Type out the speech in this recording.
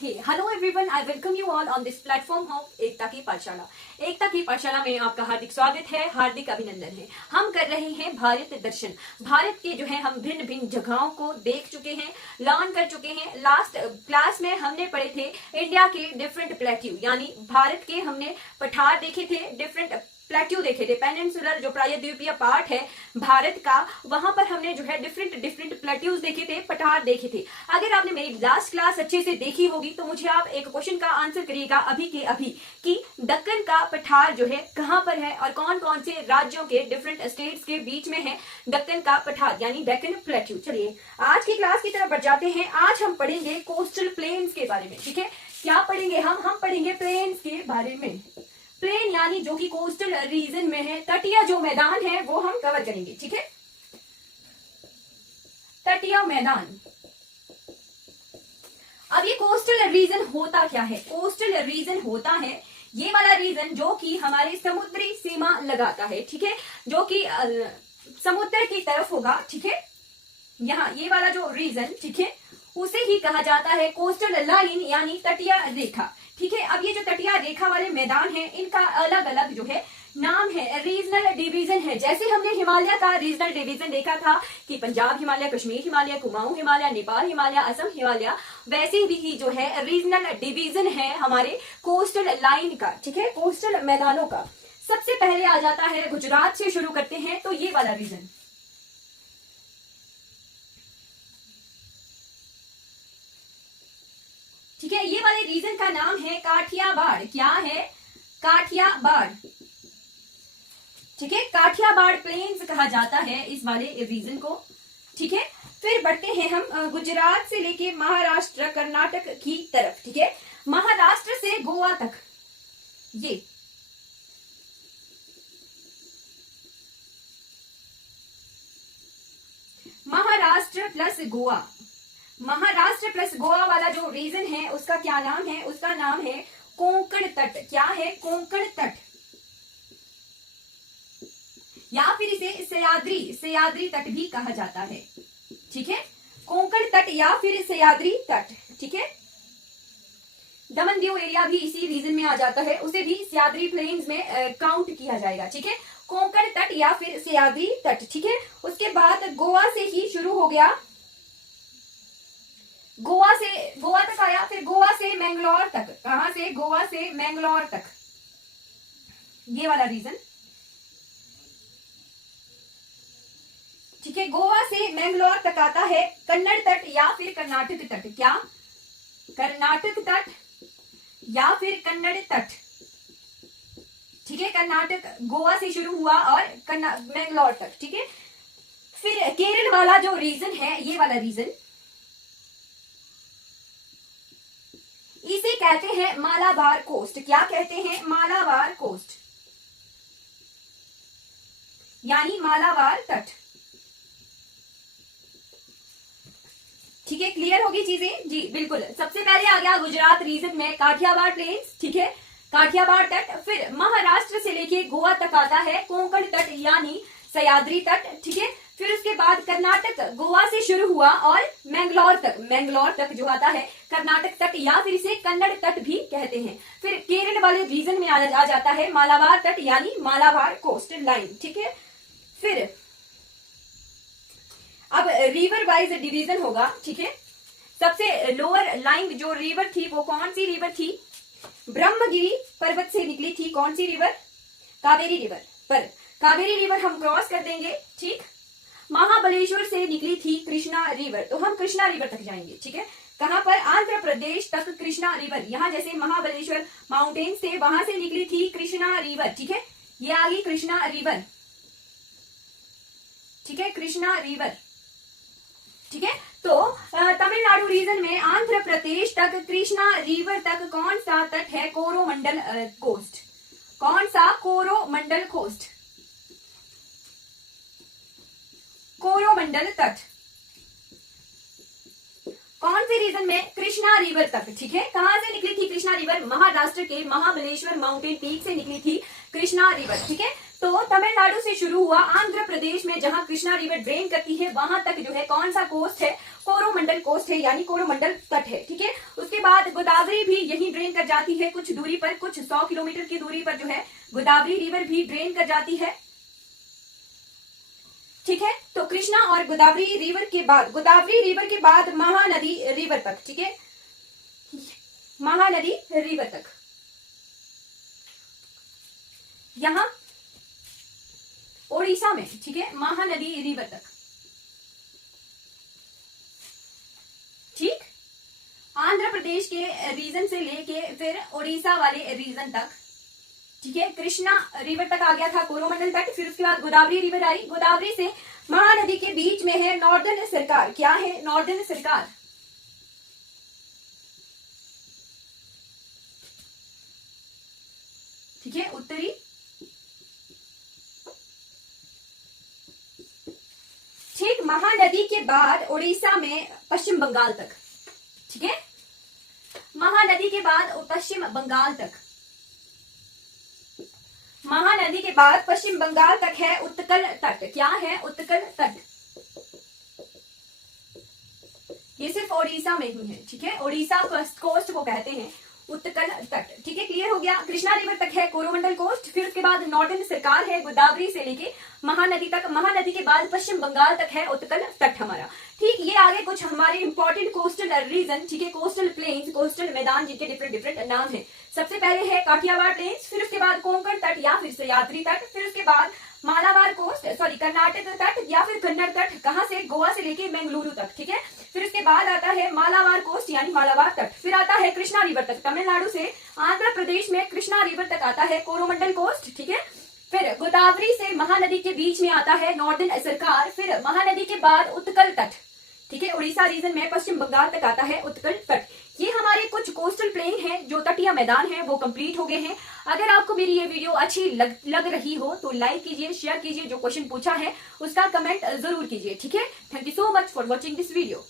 Hey, hello everyone. I welcome you all on this platform of एकता की पाठशाला। एकता की पाठशाला में आपका हार्दिक स्वागत है, हार्दिक अभिनंदन है। हम कर रहे हैं भारत दर्शन। भारत के जो है हम भिन्न भिन्न जगहों को देख चुके हैं, लर्न कर चुके हैं। लास्ट क्लास में हमने पढ़े थे इंडिया के डिफरेंट प्लेट्यू, यानी भारत के हमने पठार देखे थे, डिफरेंट प्लेट्यू देखे थे। पेनिनसुलर जो प्रायद्वीपीय पार्ट है भारत का, वहां पर हमने जो है डिफरेंट प्लेट्यूज देखे थे, पठार देखे थे। अगर आपने मेरी लास्ट क्लास अच्छे से देखी होगी तो मुझे आप एक क्वेश्चन का आंसर करिएगा अभी के अभी कि दक्कन का पठार जो है कहां पर है और कौन कौन से राज्यों के डिफरेंट स्टेट्स के बीच में है दक्कन का पठार यानी डेक्कन प्लेट्यू। चलिए आज की क्लास की तरफ बढ़ जाते हैं। आज हम पढ़ेंगे कोस्टल प्लेन्स के बारे में। ठीक है, क्या पढ़ेंगे हम पढ़ेंगे प्लेन्स के बारे में। प्लेन यानी जो कि कोस्टल रीजन में है, तटीय जो मैदान है वो हम कवर करेंगे। ठीक है, तटीय मैदान। अब ये कोस्टल रीजन होता क्या है? कोस्टल रीजन होता है ये वाला रीजन जो कि हमारी समुद्री सीमा लगाता है। ठीक है, जो कि समुद्र की तरफ होगा। ठीक है, यहाँ ये वाला जो रीजन, ठीक है, उसे ही कहा जाता है कोस्टल लाइन यानी तटीय रेखा। ठीक है, अब ये जो तटीय रेखा वाले मैदान है इनका अलग अलग जो है नाम है, रीजनल डिवीजन है। जैसे हमने हिमालय का रीजनल डिवीजन देखा था कि पंजाब हिमालय, कश्मीर हिमालय, कुमाऊं हिमालय, नेपाल हिमालय, असम हिमालय, वैसे भी जो है रीजनल डिवीजन है हमारे कोस्टल लाइन का। ठीक है, कोस्टल मैदानों का सबसे पहले आ जाता है, गुजरात से शुरू करते हैं तो ये वाला रीजन, ठीक है, ये वाले रीजन का नाम है काठियावाड़। क्या है? काठियावाड़। ठीक है, काठियावाड़ प्लेन्स कहा जाता है इस वाले रीजन को। ठीक है, फिर बढ़ते हैं हम गुजरात से लेके महाराष्ट्र कर्नाटक की तरफ। ठीक है, महाराष्ट्र से गोवा तक, ये महाराष्ट्र प्लस गोवा, महाराष्ट्र प्लस गोवा वाला जो रीजन है उसका क्या नाम है? उसका नाम है कोंकण तट। क्या है? कोंकण तट, या फिर इसे सह्याद्री तट भी कहा जाता है। ठीक है, कोंकण तट या फिर सह्याद्री तट। ठीक है, दमन दीव एरिया भी इसी रीजन में आ जाता है, उसे भी सह्याद्री प्लेन्स में काउंट किया जाएगा। ठीक है, कोंकण तट या फिर सह्याद्री तट। ठीक है, उसके बाद गोवा से ही शुरू हो गया, गोवा तक आया, फिर गोवा से मैंगलोर तक। कहां से? गोवा से मैंगलोर तक, ये वाला रीजन। ठीक है, गोवा से मैंगलोर तक आता है कन्नड़ तट या फिर कर्नाटक तट। क्या? कर्नाटक तट या फिर कन्नड़ तट। ठीक है, कर्नाटक गोवा से शुरू हुआ और मैंगलोर तक। ठीक है, फिर केरल वाला जो रीजन है, ये वाला रीजन, इसे कहते हैं मालाबार कोस्ट। क्या कहते हैं? मालाबार कोस्ट यानी मालाबार तट। ठीक है, क्लियर होगी चीजें? जी बिल्कुल। सबसे पहले आ गया गुजरात रीजन में काठियावाड़ प्लेन्स। ठीक है, काठियावाड़ तट। फिर महाराष्ट्र से लेके गोवा तक आता है कोंकण तट यानी सह्याद्री तट। ठीक है, फिर उसके बाद कर्नाटक गोवा से शुरू हुआ और मैंगलोर तक जो आता है कर्नाटक तट या फिर इसे कन्नड़ तट भी कहते हैं। फिर केरल वाले रीजन में आ जाता है मालाबार तट यानी मालाबार कोस्टल लाइन। ठीक है, फिर अब रिवर वाइज डिवीजन होगा। ठीक है, सबसे लोअर लाइन जो रिवर थी वो कौन सी रिवर थी? ब्रह्मगिरी पर्वत से निकली थी। कौन सी रिवर? कावेरी रिवर। पर कावेरी रिवर हम क्रॉस कर देंगे। ठीक, महाबलेश्वर से निकली थी कृष्णा रिवर, तो हम कृष्णा रिवर तक जाएंगे। ठीक है, कहां पर? आंध्र प्रदेश तक कृष्णा रिवर। यहां जैसे महाबलेश्वर माउंटेन से वहां से निकली थी कृष्णा रिवर। ठीक है, ये आ गई कृष्णा रिवर। ठीक है, कृष्णा रिवर। ठीक है, तो तमिलनाडु रीजन में आंध्र प्रदेश तक कृष्णा रिवर तक कौन सा तट है? कोरोमंडल कोस्ट। कौन सा? कोरोमंडल कोस्ट, कोरोमंडल तट। कौन से रीजन में? कृष्णा रिवर तक। ठीक है, कहां से निकली थी कृष्णा रिवर? महाराष्ट्र के महाबलेश्वर माउंटेन पीक से निकली थी कृष्णा रिवर। ठीक है, तो तमिलनाडु से शुरू हुआ, आंध्र प्रदेश में जहां कृष्णा रिवर ड्रेन करती है वहां तक जो है कौन सा कोस्ट है? कोरोमंडल कोरोमंडल कोस्ट है यानी कोरोमंडल तट है, ठीक है। उसके बाद गोदावरी भी यही ड्रेन कर जाती है कुछ दूरी पर, कुछ 100 किलोमीटर की दूरी पर जो है गोदावरी रिवर भी ड्रेन कर जाती है, ठीक है। तो कृष्णा और गोदावरी रिवर के बाद महानदी रिवर तक, ठीक है, महानदी रिवर तक, यहां ओडिशा में, ठीक है, महानदी रिवर तक, ठीक। आंध्र प्रदेश के रीजन से लेके फिर ओडिशा वाले रीजन तक, ठीक है। कृष्णा रिवर तक आ गया था कोरोमंडल तट, फिर उसके बाद गोदावरी रिवर आई, गोदावरी से महानदी के बीच में है नॉर्दर्न सरकार। क्या है? नॉर्दर्न सरकार, ठीक है, उत्तरी, ठीक। महानदी के बाद उड़ीसा में पश्चिम बंगाल तक, ठीक है, महानदी के बाद पश्चिम बंगाल तक, महानदी के बाद पश्चिम बंगाल तक है उत्कल तट। क्या है? उत्कल तट। ये सिर्फ ओडिशा में ही है, ठीक है, ओडिशा कोस्ट को कहते हैं उत्कल तट, ठीक है। क्लियर हो गया? कृष्णा रिवर तक है कोरोमंडल कोस्ट, फिर उसके बाद नॉर्दर्न सरकार है गोदावरी से लेके महानदी तक, महानदी के बाद पश्चिम बंगाल तक है उत्कल तट हमारा, ठीक। ये आगे कुछ हमारे इंपॉर्टेंट कोस्टल रीजन, ठीक है, कोस्टल प्लेन्स, कोस्टल मैदान जिनके डिफरेंट नाम है। सबसे पहले है काठियावाड़ प्लेन्स, फिर उसके बाद कोंकण तट या फिर सह्याद्री तट, फिर उसके बाद मालाबार कोस्ट, सॉरी कर्नाटक तट या फिर कन्नड़ तट, कहां से? गोवा से लेके बेंगलुरु तक, ठीक है। फिर उसके बाद आता है मालाबार कोस्ट यानी मालाबार तट, फिर आता है कृष्णा रिवर तक, तमिलनाडु से आंध्र प्रदेश में कृष्णा रिवर तक आता है कोरोमंडल कोस्ट, ठीक है। फिर गोदावरी से महानदी के बीच में आता है नॉर्दर्न सरकार, फिर महानदी के बाद उत्कल तट, ठीक है, उड़ीसा रीजन में पश्चिम बंगाल तक आता है उत्कल तट। ये हमारे कुछ कोस्टल प्लेन हैं, जो तटीय मैदान है वो कंप्लीट हो गए हैं। अगर आपको मेरी ये वीडियो अच्छी लग रही हो तो लाइक कीजिए, शेयर कीजिए, जो क्वेश्चन पूछा है उसका कमेंट जरूर कीजिए, ठीक है। Thank you so much for watching this video.